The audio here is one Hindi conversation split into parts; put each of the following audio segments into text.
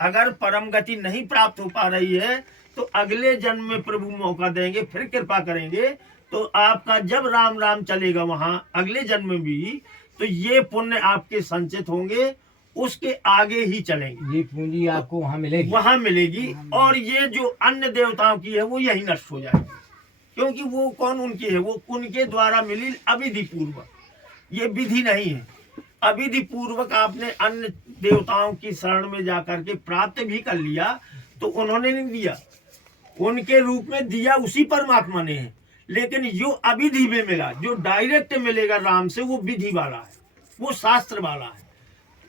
अगर परम गति नहीं प्राप्त हो पा रही है तो अगले जन्म में प्रभु मौका देंगे, फिर कृपा करेंगे, तो आपका जब राम राम चलेगा वहां अगले जन्म में भी, तो ये पुण्य आपके संचित होंगे, उसके आगे ही चलेंगे, ये पूंजी आपको वहाँ मिलेगी, वहां मिलेगी। और ये जो अन्य देवताओं की है वो यही नष्ट हो जाएगी, क्योंकि वो कौन उनकी है, वो उनके द्वारा मिली अविधि पूर्वक, ये विधि नहीं है। अविधि पूर्वक आपने अन्य देवताओं की शरण में जाकर के प्राप्त भी कर लिया, तो उन्होंने नहीं दिया, उनके रूप में दिया उसी परमात्मा ने है। लेकिन जो अविधि में मिला, जो डायरेक्ट मिलेगा राम से, वो विधि वाला है, वो शास्त्र वाला है,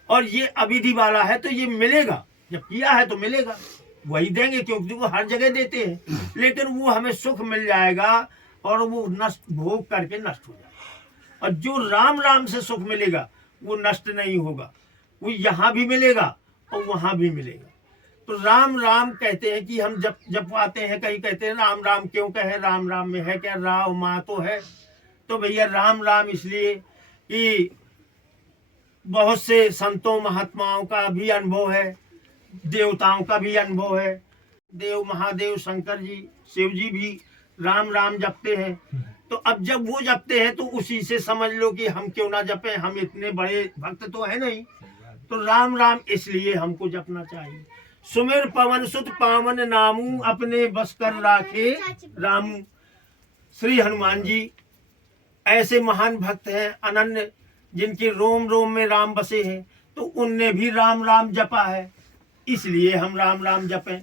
और ये अविधि वाला है, तो ये मिलेगा, जब किया है तो मिलेगा, वही देंगे, क्योंकि वो हर जगह देते हैं। लेकिन वो हमें सुख मिल जाएगा और वो नष्ट भोग करके नष्ट हो जाएगा। और जो राम राम से सुख मिलेगा वो नष्ट नहीं होगा, वो यहाँ भी मिलेगा और वहां भी मिलेगा। तो राम राम कहते हैं कि हम जब आते हैं, कहीं कहते हैं राम राम क्यों कहे, राम राम में है क्या, राव माँ तो है। तो भैया राम राम इसलिए कि बहुत से संतों महात्माओं का भी अनुभव है, देवताओं का भी अनुभव है। देव महादेव शंकर जी, शिव जी भी राम राम जपते हैं। तो अब जब वो जपते हैं तो उसी से समझ लो कि हम क्यों ना जपें, हम इतने बड़े भक्त तो है नहीं। तो राम राम इसलिए हमको जपना चाहिए। सुमिर पवन सुत पावन नामू, अपने बस कर राखे रामू। श्री हनुमान जी ऐसे महान भक्त हैं, अनन्य, जिनके रोम रोम में राम बसे हैं, तो उनने भी राम राम जपा है, इसलिए हम राम राम जपें।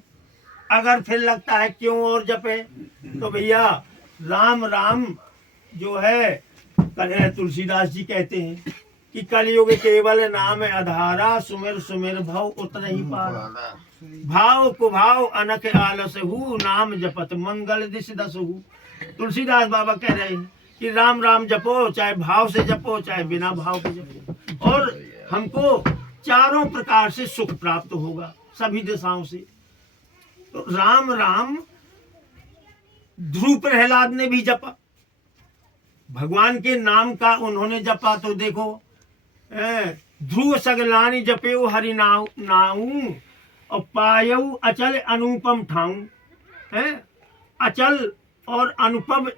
अगर फिर लगता है क्यों और जपें, तो भैया राम राम जो है, तुलसीदास जी कहते हैं कि कलयुग केवल नाम आधारा, सुमिर सुमिर भव उतर ही पारा। भाव कुभाव अनक आलस हु, नाम जपत मंगल दिश दस हु। तुलसीदास बाबा कह रहे हैं कि राम राम जपो, चाहे भाव से जपो चाहे बिना भाव के जपो, और हमको चारों प्रकार से सुख प्राप्त होगा, सभी दिशाओं से। तो राम राम ध्रुव प्रहलाद ने भी जपा, भगवान के नाम का उन्होंने जपा। तो देखो ध्रुव सगलानी जपेऊ हरि नाऊ, और पायऊ अचल अनुपम ठाऊ। अचल और अनुपम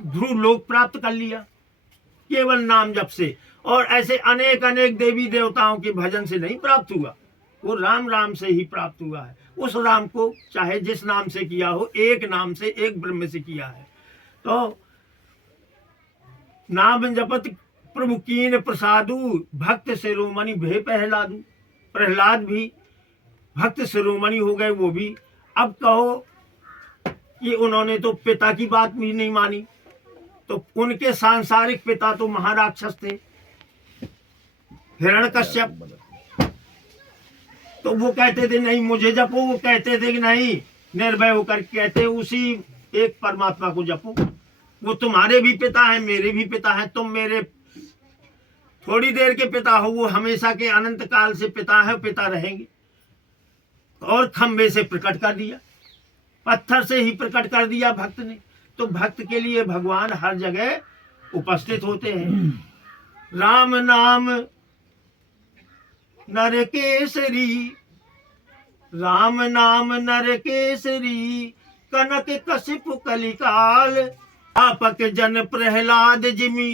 ध्रुव लोक प्राप्त कर लिया केवल नाम जप से। और ऐसे अनेक अनेक देवी देवताओं के भजन से नहीं प्राप्त हुआ, वो राम राम से ही प्राप्त हुआ है। उस राम को चाहे जिस नाम से किया हो, एक नाम से, एक ब्रह्म से किया है। तो नाम जपत प्रभु कीन प्रसादु, भक्त शिरोमणि भे प्रहलादु। प्रहलाद भी भक्त शिरोमणि हो गए, वो भी। अब कहो कि उन्होंने तो पिता की बात भी नहीं मानी, तो उनके सांसारिक पिता तो महाराक्षस थे, हिरण्यकश्यप। तो वो कहते थे नहीं मुझे जपो, वो कहते थे कि नहीं, निर्भय होकर कहते उसी एक परमात्मा को जपो, वो तुम्हारे भी पिता है, मेरे भी पिता है। तुम मेरे थोड़ी देर के पिता हो, वो हमेशा के अनंत काल से पिता है, पिता रहेंगे। और खंबे से प्रकट कर दिया, पत्थर से ही प्रकट कर दिया भक्त ने। तो भक्त के लिए भगवान हर जगह उपस्थित होते हैं। राम नाम नर केसरी, राम नाम नर केसरी, कनक कशिप कलिकाल, आपक जन प्रहलाद जिमी,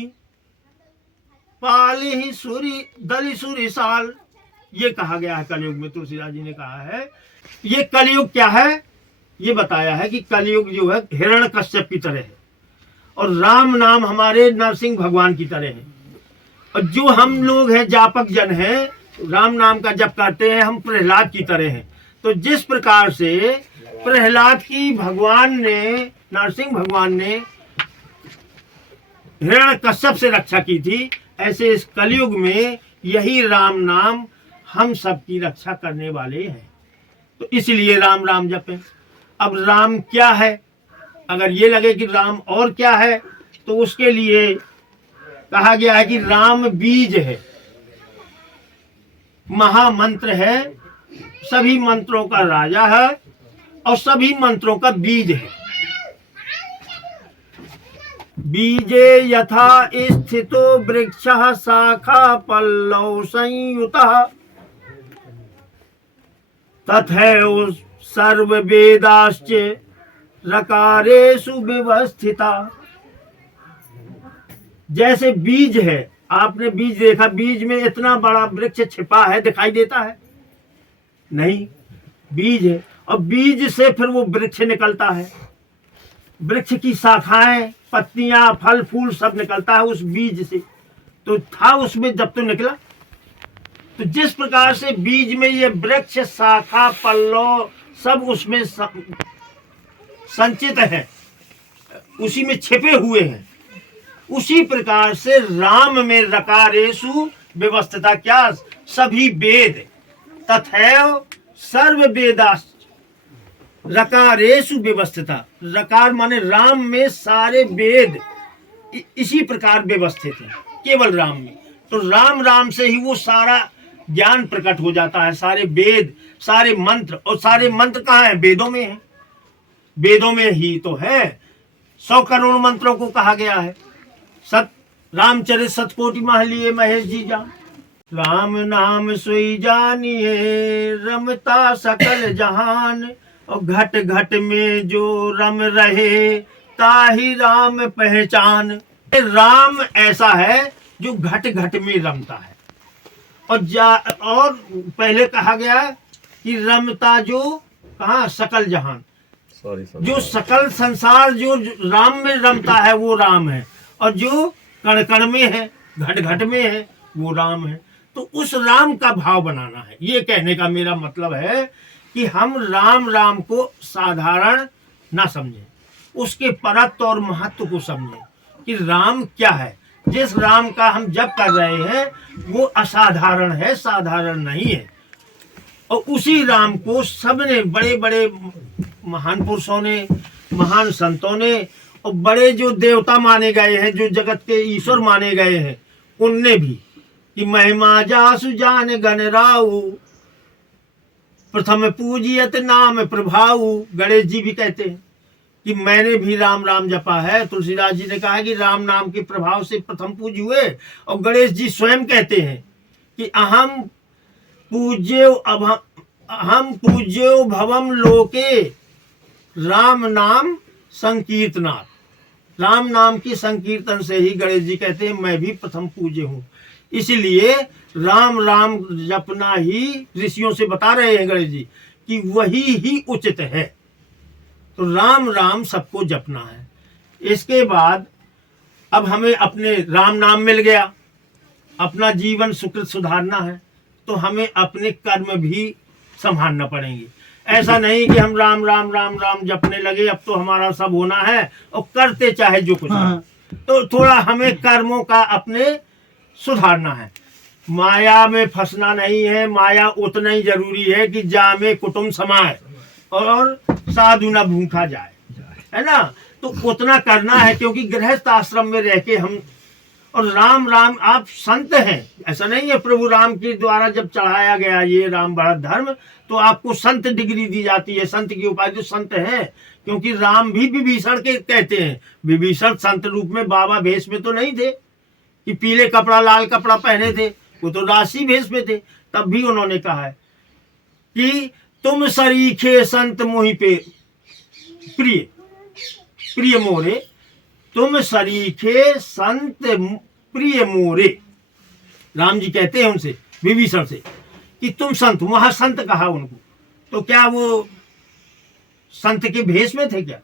पाल ही सूरी दलि सूरी साल। ये कहा गया है कलयुग में, तुलसीदास जी ने कहा है। ये कलयुग क्या है, ये बताया है कि कलयुग जो है हिरण्यकश्यप की तरह है, और राम नाम हमारे नरसिंह भगवान की तरह है। और जो हम लोग हैं जापक जन हैं, राम नाम का जप करते हैं, हम प्रहलाद की तरह हैं। तो जिस प्रकार से प्रहलाद की भगवान ने, नरसिंह भगवान ने हिरण्यकश्यप से रक्षा की थी, ऐसे इस कलयुग में यही राम नाम हम सबकी रक्षा करने वाले हैं। तो इसलिए राम राम जपें। अब राम क्या है, अगर ये लगे कि राम और क्या है, तो उसके लिए कहा गया है कि राम बीज है, महामंत्र है, सभी मंत्रों का राजा है और सभी मंत्रों का बीज है। बीजे यथा स्थितो वृक्षः शाखा पल्लव संयुतः, तथैव सर्व वेदाश्च रकारेषु व्यवस्थिता। जैसे बीज है, आपने बीज देखा, बीज में इतना बड़ा वृक्ष छिपा है, दिखाई देता है नहीं, बीज है, और बीज से फिर वो वृक्ष निकलता है, वृक्ष की शाखाएं, पत्तियां, फल फूल सब निकलता है उस बीज से। तो था उसमें जब तो निकला। तो जिस प्रकार से बीज में ये वृक्ष, शाखा, पल्लव सब उसमें संचित है, उसी में छिपे हुए हैं, उसी प्रकार से राम में रकारेषु व्यवस्थिता, क्या सभी वेद, तथैव सर्व वेदाश्च रकारेषु व्यवस्थिता। रकार माने राम में सारे वेद इसी प्रकार व्यवस्थित है, केवल राम में। तो राम राम से ही वो सारा ज्ञान प्रकट हो जाता है, सारे वेद, सारे मंत्र, और सारे मंत्र कहाँ है? वेदों में है, वेदों में ही तो है। 100 करोड़ मंत्रों को कहा गया है। रामचरित शतकोटि मह लिए महेश जी जान, राम नाम सोई जानिए रमता सकल जहान, और घट घट में जो रम रहे ताहि राम पहचान। राम ऐसा है जो घट घट में रमता है, और पहले कहा गया कि रमता जो कहा सकल जहान, जो सकल संसार जो राम में रमता है वो राम है, और जो कण कण में है, घट घट में है, वो राम है। तो उस राम का भाव बनाना है। ये कहने का मेरा मतलब है कि हम राम राम को साधारण ना समझें, उसके परत्व और महत्व को समझें कि राम क्या है। जिस राम का हम जप कर रहे हैं वो असाधारण है, साधारण नहीं है। और उसी राम को सबने, बड़े बड़े महान पुरुषों ने, महान संतों ने, और बड़े जो देवता माने गए हैं, जो जगत के ईश्वर माने गए हैं, उनने भी कि महिमा जासु जान गण राउ, प्रथम पूजियत नाम प्रभाऊ। गणेश जी भी कहते हैं कि मैंने भी राम राम जपा है। तुलसीदास जी ने कहा है कि राम नाम के प्रभाव से प्रथम पूज्य हुए। और गणेश जी स्वयं कहते हैं कि अहम पूज्यो भवम लोके राम नाम संकीर्तनात्। राम नाम की संकीर्तन से ही गणेश जी कहते हैं मैं भी प्रथम पूज्य हूँ। इसलिए राम राम जपना ही ऋषियों से बता रहे हैं गणेश जी कि वही ही उचित है। तो राम राम सबको जपना है। इसके बाद अब हमें अपने राम नाम मिल गया, अपना जीवन सुकृत सुधारना है, तो हमें अपने कर्म भी संभालना पड़ेंगे। ऐसा नहीं कि हम राम राम राम राम जपने लगे, अब तो हमारा सब होना है, और करते चाहे जो कुछ है। तो थोड़ा हमें कर्मों का अपने सुधारना है। माया में फंसना नहीं है। माया उतना ही जरूरी है कि जामे कुटुंब समाए और साधु न भूखा जाए, है ना। तो उतना करना है, क्योंकि गृहस्थ आश्रम में रह के हम, और राम राम, आप संत हैं, ऐसा नहीं है। प्रभु राम के द्वारा जब चढ़ाया गया ये राम भरत धर्म, तो आपको संत डिग्री दी जाती है, संत की उपाधि। जो संत हैं, क्योंकि राम भी विभीषण के कहते हैं। विभीषण संत रूप में बाबा भेष में तो नहीं थे कि पीले कपड़ा लाल कपड़ा पहने थे, वो तो राशि भेष में थे। तब भी उन्होंने कहा है कि तुम सरीखे संत मोहि पे प्रिय प्रिय मोरे, तुम सरीखे संत प्रिय मोरे। राम जी कहते हैं उनसे, विभीषण से, कि तुम संत, वहां संत कहा उनको, तो क्या वो संत के भेष में थे क्या?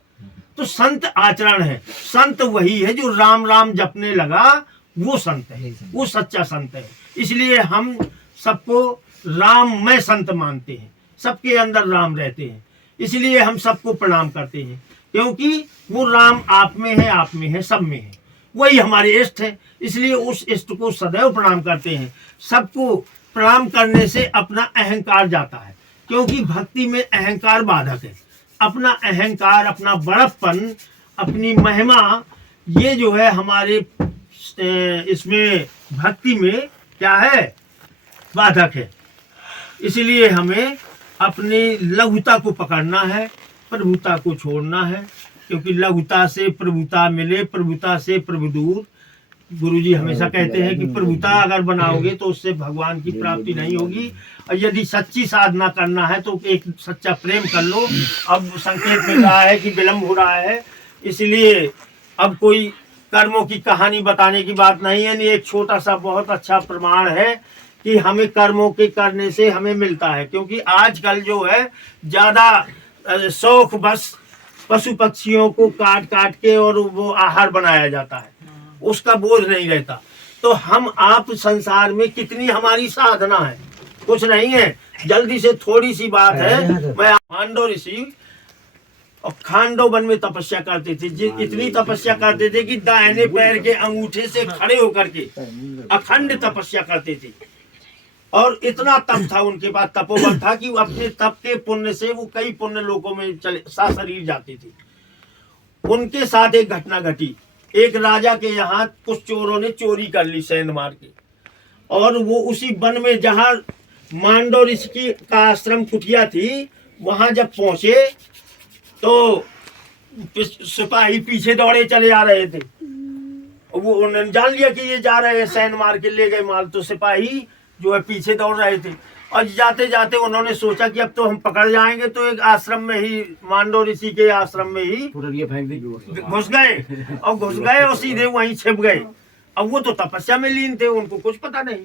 तो संत आचरण है। संत वही है जो राम राम जपने लगा, वो संत है, वो सच्चा संत है। इसलिए हम सबको राम में संत मानते हैं, सबके अंदर राम रहते हैं। इसलिए हम सबको प्रणाम करते हैं, क्योंकि वो राम आप में है, आप में है, सब में है। वही हमारे इष्ट है, इसलिए उस इष्ट को सदैव प्रणाम करते हैं। सबको प्रणाम करने से अपना अहंकार जाता है, क्योंकि भक्ति में अहंकार बाधक है। अपना अहंकार, अपना बड़प्पन, अपनी महिमा, ये जो है हमारे इसमें भक्ति में क्या है, बाधक है। इसलिए हमें अपनी लघुता को पकड़ना है, प्रभुता को छोड़ना है, क्योंकि लघुता से प्रभुता मिले, प्रभुता से प्रभु दूर। गुरुजी हमेशा कहते हैं कि प्रभुता अगर बनाओगे तो उससे भगवान की प्राप्ति नहीं होगी, और यदि सच्ची साधना करना है तो एक सच्चा प्रेम कर लो। अब संकेत मिल रहा है कि विलम्ब हो रहा है, इसलिए अब कोई कर्मों की कहानी बताने की बात नहीं है। एक छोटा सा बहुत अच्छा प्रमाण है कि हमें कर्मों के करने से हमें मिलता है, क्योंकि आजकल जो है ज्यादा शौक बस पशु पक्षियों को काट काट के और वो आहार बनाया जाता है, उसका बोझ नहीं रहता। तो हम आप संसार में कितनी हमारी साधना है, कुछ नहीं है। जल्दी से थोड़ी सी बात है, मैं मांडो ऋषि और खांडो वन में तपस्या करते थे। इतनी तपस्या करते थे कि दाहिने पैर के अंगूठे से खड़े होकर के अखंड तपस्या करते थे, और इतना तप था उनके पास, तपोबल था कि वो अपने तप के पुण्य से वो कई पुण्य लोकों में चले शरीर जाते थे। उनके साथ एक घटना घटी। एक राजा के यहाँ कुछ चोरों ने चोरी कर ली सेंध मार के, और वो उसी वन में जहाँ मांडो ऋषि का आश्रम कुटिया थी, वहां जब पहुंचे तो सिपाही पीछे दौड़े चले आ रहे थे। वो उन्होंने जान लिया कि ये जा रहे हैं सेंध मार के ले गए माल, तो सिपाही जो है पीछे दौड़ रहे थे। और जाते जाते उन्होंने सोचा कि अब तो हम पकड़ जाएंगे, तो एक आश्रम में ही, मांडो ऋषि के आश्रम में ही घुस गए, और घुस गए और सीधे वहीं छिप गए। अब वो तो तपस्या में लीन थे, उनको कुछ पता नहीं।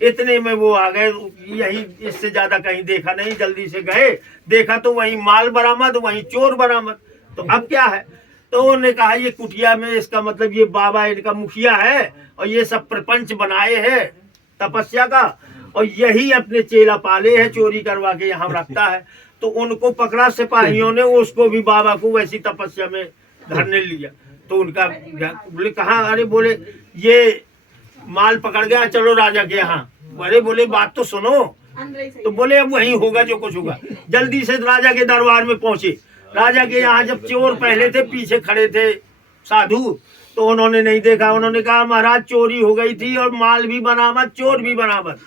इतने में वो आ गए, यही इससे ज्यादा कहीं देखा नहीं, जल्दी से गए, देखा तो वहीं माल बरामद, वहीं चोर बरामद। तो अब क्या है? तो उन्होंने कहा ये कुटिया में, इसका मतलब ये बाबा इनका मुखिया है, और ये सब प्रपंच बनाए हैं तपस्या का, और यही अपने चेला पाले है, चोरी करवा के यहाँ रखता है। तो उनको पकड़ा सिपाहियों ने, उसको भी बाबा को वैसी तपस्या में धरने लिया। तो उनका बोले कहाँ? अरे बोले ये माल पकड़ गया, चलो राजा के यहाँ। अरे बोले बात तो सुनो। तो बोले अब वही होगा जो कुछ होगा। जल्दी से राजा के दरबार में पहुंचे। राजा के यहाँ जब चोर पहले थे, पीछे खड़े थे साधु, तो उन्होंने नहीं देखा। उन्होंने कहा महाराज चोरी हो गई थी, और माल भी बरामद, चोर भी बरामद,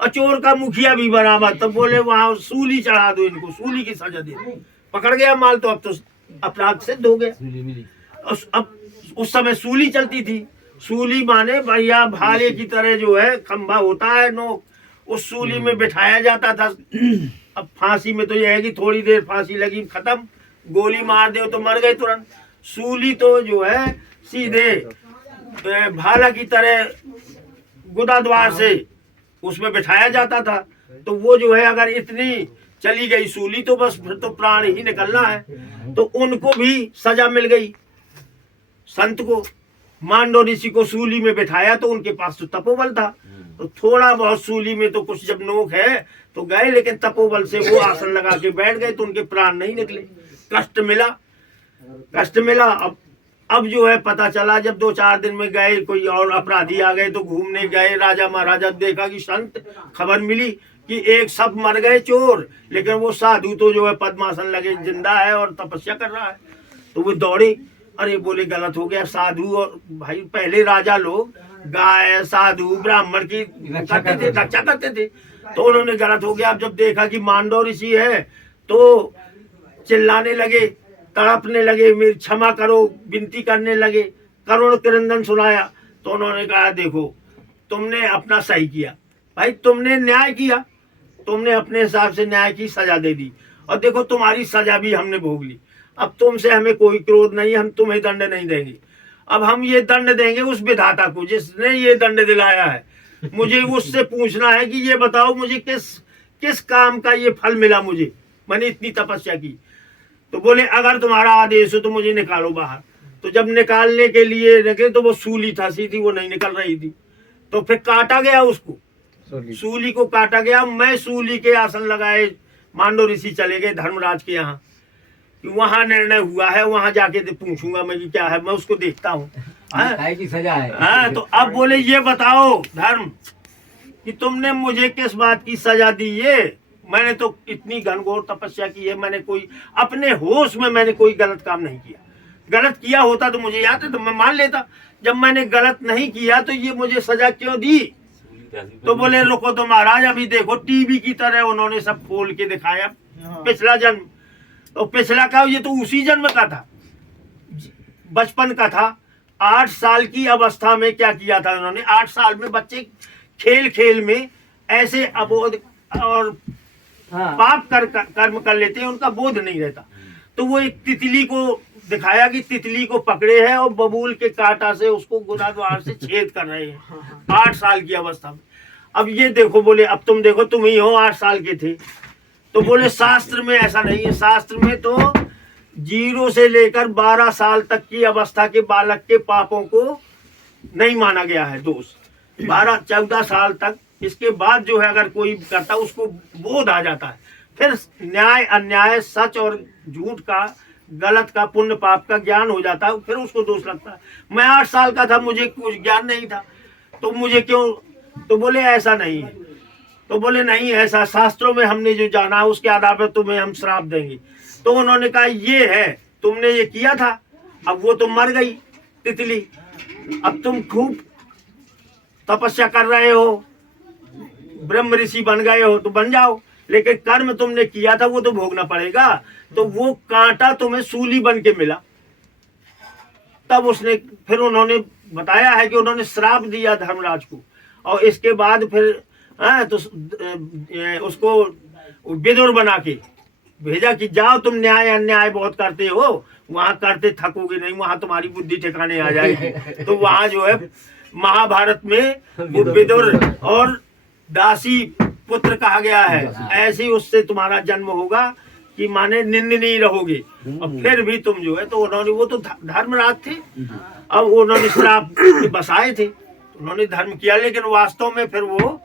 और चोर का मुखिया भी बरामद। तो बोले वहां सूली चढ़ा दो इनको, सूली की सजा दे दो। पकड़ गया माल तो अब तो अपराध सिद्ध हो गया। अब उस समय सूली चलती थी। सूली माने भैया भाले की तरह जो है खंभा होता है नोक, उस सूली में बिठाया जाता था। अब फांसी में तो यह है कि थोड़ी देर फांसी लगी, खत्म, गोली मार दो तो मर गए तुरंत। सूली तो जो है सीधे भाला की तरह गुदा द्वार से उसमें बिठाया जाता था। तो वो जो है अगर इतनी चली गई सूली तो बस फिर तो प्राण ही निकलना है। तो उनको भी सजा मिल गई। संत को, मांडो ऋषि को सूली में बिठाया, तो उनके पास तो तपोबल था, तो थोड़ा बहुत सूली में तो कुछ जब नोक है तो गए, लेकिन तपोबल से वो आसन लगा के बैठ गए, तो उनके प्राण नहीं निकले। कष्ट मिला, कष्ट मिला। अब जो है पता चला, जब 2-4 दिन में गए, कोई और अपराधी आ गए तो घूमने गए, राजा महाराजा देखा कि संत, खबर मिली कि एक सब मर गए चोर, लेकिन वो साधु तो जो है पद्मासन लगे जिंदा है और तपस्या कर रहा है। तो वो दौड़े, अरे बोले गलत हो गया। साधु और भाई पहले राजा लोग गाय, साधु, ब्राह्मण की करते थे, रक्षा करते थे। तो उन्होंने गलत हो गया। अब जब देखा कि मांडो ऋषि है तो चिल्लाने लगे, तड़पने लगे, मेरी क्षमा करो, विनती करने लगे, करुण क्रंदन सुनाया। तो उन्होंने कहा देखो तुमने अपना सही किया भाई, तुमने न्याय किया, तुमने अपने हिसाब से न्याय की सजा दे दी, और देखो तुम्हारी सजा भी हमने भोग ली। अब तुमसे हमें कोई क्रोध नहीं, हम तुम्हें दंड नहीं देंगे। अब हम ये दंड देंगे उस विधाता को जिसने ये दंड दिलाया है। मुझे उससे पूछना है कि ये बताओ मुझे किस काम का ये फल मिला मुझे, मैंने इतनी तपस्या की। तो बोले अगर तुम्हारा आदेश हो तो मुझे निकालो बाहर। तो जब निकालने के लिए निकले तो वो सूली फंसी थी, वो नहीं निकल रही थी। तो फिर काटा गया उसको, सूली को काटा गया। मैं सूली के आसन लगाए, मांडो ऋषि चले गए धर्मराज के यहाँ, वहां निर्णय हुआ है, वहां जाके पूछूंगा मैं कि क्या है, मैं उसको देखता हूँ की सजा है। तो अब बोले ये बताओ धर्म कि तुमने मुझे किस बात की सजा दी। ये मैंने तो इतनी घनघोर तपस्या की है, मैंने कोई अपने होश में मैंने कोई गलत काम नहीं किया। गलत किया होता तो मुझे याद है तो मैं मान लेता। जब मैंने गलत नहीं किया तो ये मुझे सजा क्यों दी? तो बोले रुको तो महाराज, अभी देखो टीवी की तरह उन्होंने सब खोल के दिखाया पिछला जन्म। तो पिछला का ये तो उसी जन्म का था, बचपन का था। 8 साल की अवस्था में क्या किया था उन्होंने। 8 साल में बच्चे खेल खेल में ऐसे अबोध और पाप कर्म कर लेते हैं, उनका बोध नहीं रहता। तो वो एक तितली को दिखाया कि तितली को पकड़े हैं और बबूल के कांटा से उसको गुदाद्वार से छेद कर रहे हैं 8 साल की अवस्था में। अब ये देखो, बोले अब तुम देखो, तुम ही हो 8 साल के थे। तो बोले शास्त्र में ऐसा नहीं है, शास्त्र में तो 0 से लेकर 12 साल तक की अवस्था के बालक के पापों को नहीं माना गया है दोष। 12-14 साल तक, इसके बाद जो है अगर कोई करता उसको बोध आ जाता है, फिर न्याय अन्याय, सच और झूठ का, गलत का, पुण्य पाप का ज्ञान हो जाता है, फिर उसको दोष लगता है। मैं 8 साल का था, मुझे कुछ ज्ञान नहीं था, तो मुझे क्यों। तो बोले ऐसा नहीं है। तो बोले नहीं, ऐसा शास्त्रों में हमने जो जाना है उसके आधार पर तुम्हें हम श्राप देंगे। तो उन्होंने कहा ये है, तुमने ये किया था, अब वो तो मर गई तितली, अब तुम खूब तपस्या कर रहे हो, ब्रह्म ऋषि बन गए हो तो बन जाओ, लेकिन कर्म तुमने किया था वो तो भोगना पड़ेगा। तो वो कांटा तुम्हें सूली बन के मिला। तब उसने, फिर उन्होंने बताया है कि उन्होंने श्राप दिया धर्मराज को, और इसके बाद फिर तो उसको विदुर बना के भेजा कि जाओ तुम न्याय अन्याय बहुत करते हो, वहां करते थकोगे नहीं, वहां तुम्हारी बुद्धि ठिकाने आ जाएगी। तो वहां जो है महाभारत में वो विदुर और दासी पुत्र कहा गया है, ऐसे ही उससे तुम्हारा जन्म होगा कि माने निंदनीय रहोगे। और फिर भी तुम जो है, तो उन्होंने, वो तो धर्मराज थे, अब उन्होंने श्राप बसाए थे, उन्होंने धर्म किया, लेकिन वास्तव में फिर वो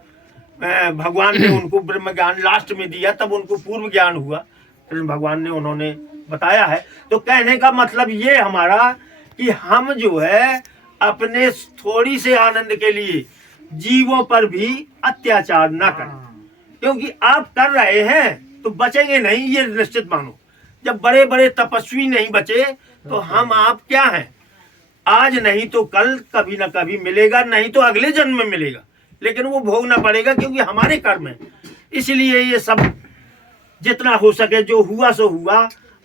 भगवान ने उनको ब्रह्म ज्ञान लास्ट में दिया, तब उनको पूर्व ज्ञान हुआ, फिर भगवान ने उन्होंने बताया है। तो कहने का मतलब ये हमारा कि हम जो है अपने थोड़ी से आनंद के लिए जीवों पर भी अत्याचार ना करें, क्योंकि आप कर रहे हैं तो बचेंगे नहीं, ये निश्चित मानो। जब बड़े बड़े तपस्वी नहीं बचे तो हम आप क्या हैं। आज नहीं तो कल कभी ना कभी मिलेगा, नहीं तो अगले जन्म में मिलेगा, लेकिन वो भोगना पड़ेगा क्योंकि हमारे कर्म है। इसलिए ये सब जितना हो सके, जो हुआ सो हुआ,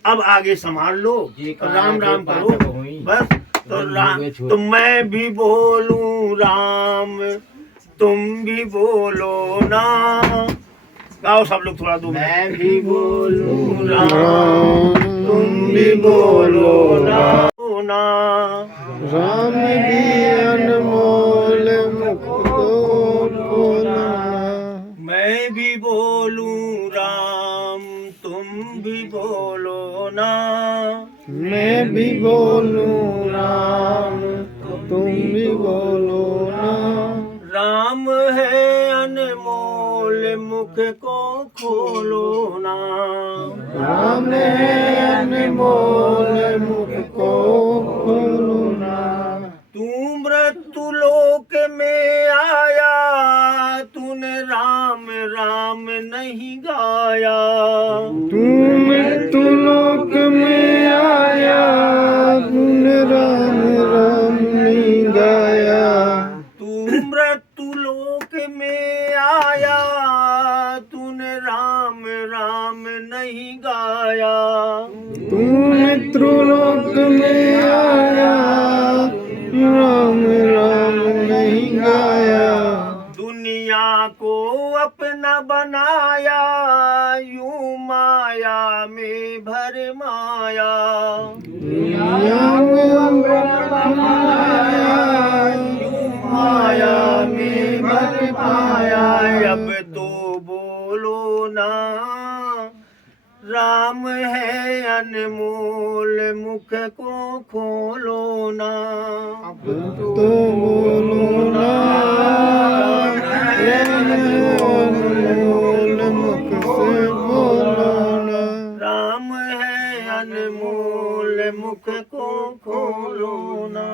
अब आगे संभाल लो, राम राम करो बस। तो राम, तो मैं भी बोलूं राम, तुम भी बोलो ना। गाओ सब लोग थोड़ा दो। मैं भी बोलूं राम, तुम भी बोलो ना। राम भी अनमोल मुख को खोना। मैं भी बोलूं राम, तुम भी बोलो ना। मैं भी बोलूं राम, तुम भी बोलो ना। राम है अनमोल मुख को खोलो ना। राम है अनमोल मुख को खोलो ना। तू मृत्यु लोक में आया, तूने राम राम नहीं गाया। तू मृत्यु लोक में आया, तूने राम राम नहीं गाया। तू मृत्यु लोक में आया, तूने राम राम नहीं गाया। तू मृत्यु लोक में आया, राम राम नहीं गाया। दुनिया को अपना बनाया, यूं माया में भर माया। दुनिया में बनाया, यूं माया में भर पाया। अब तो बोलो ना, राम है अनमोल मुख को खोलो ना। अब तो बोलो ना, अनमोल मुख से बोलो ना। राम है अनमोल मुख को खोलो ना।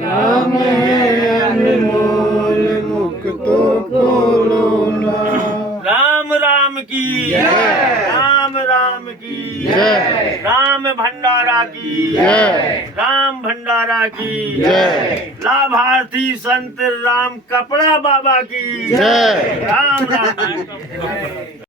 राम है अनमोल मुख तो खोलो ना। राम राम की जय। राम राम की जय। राम भंडारा की जय। राम भंडारा की जय। लाभार्थी संत राम कपड़ा बाबा की जय। राम राम।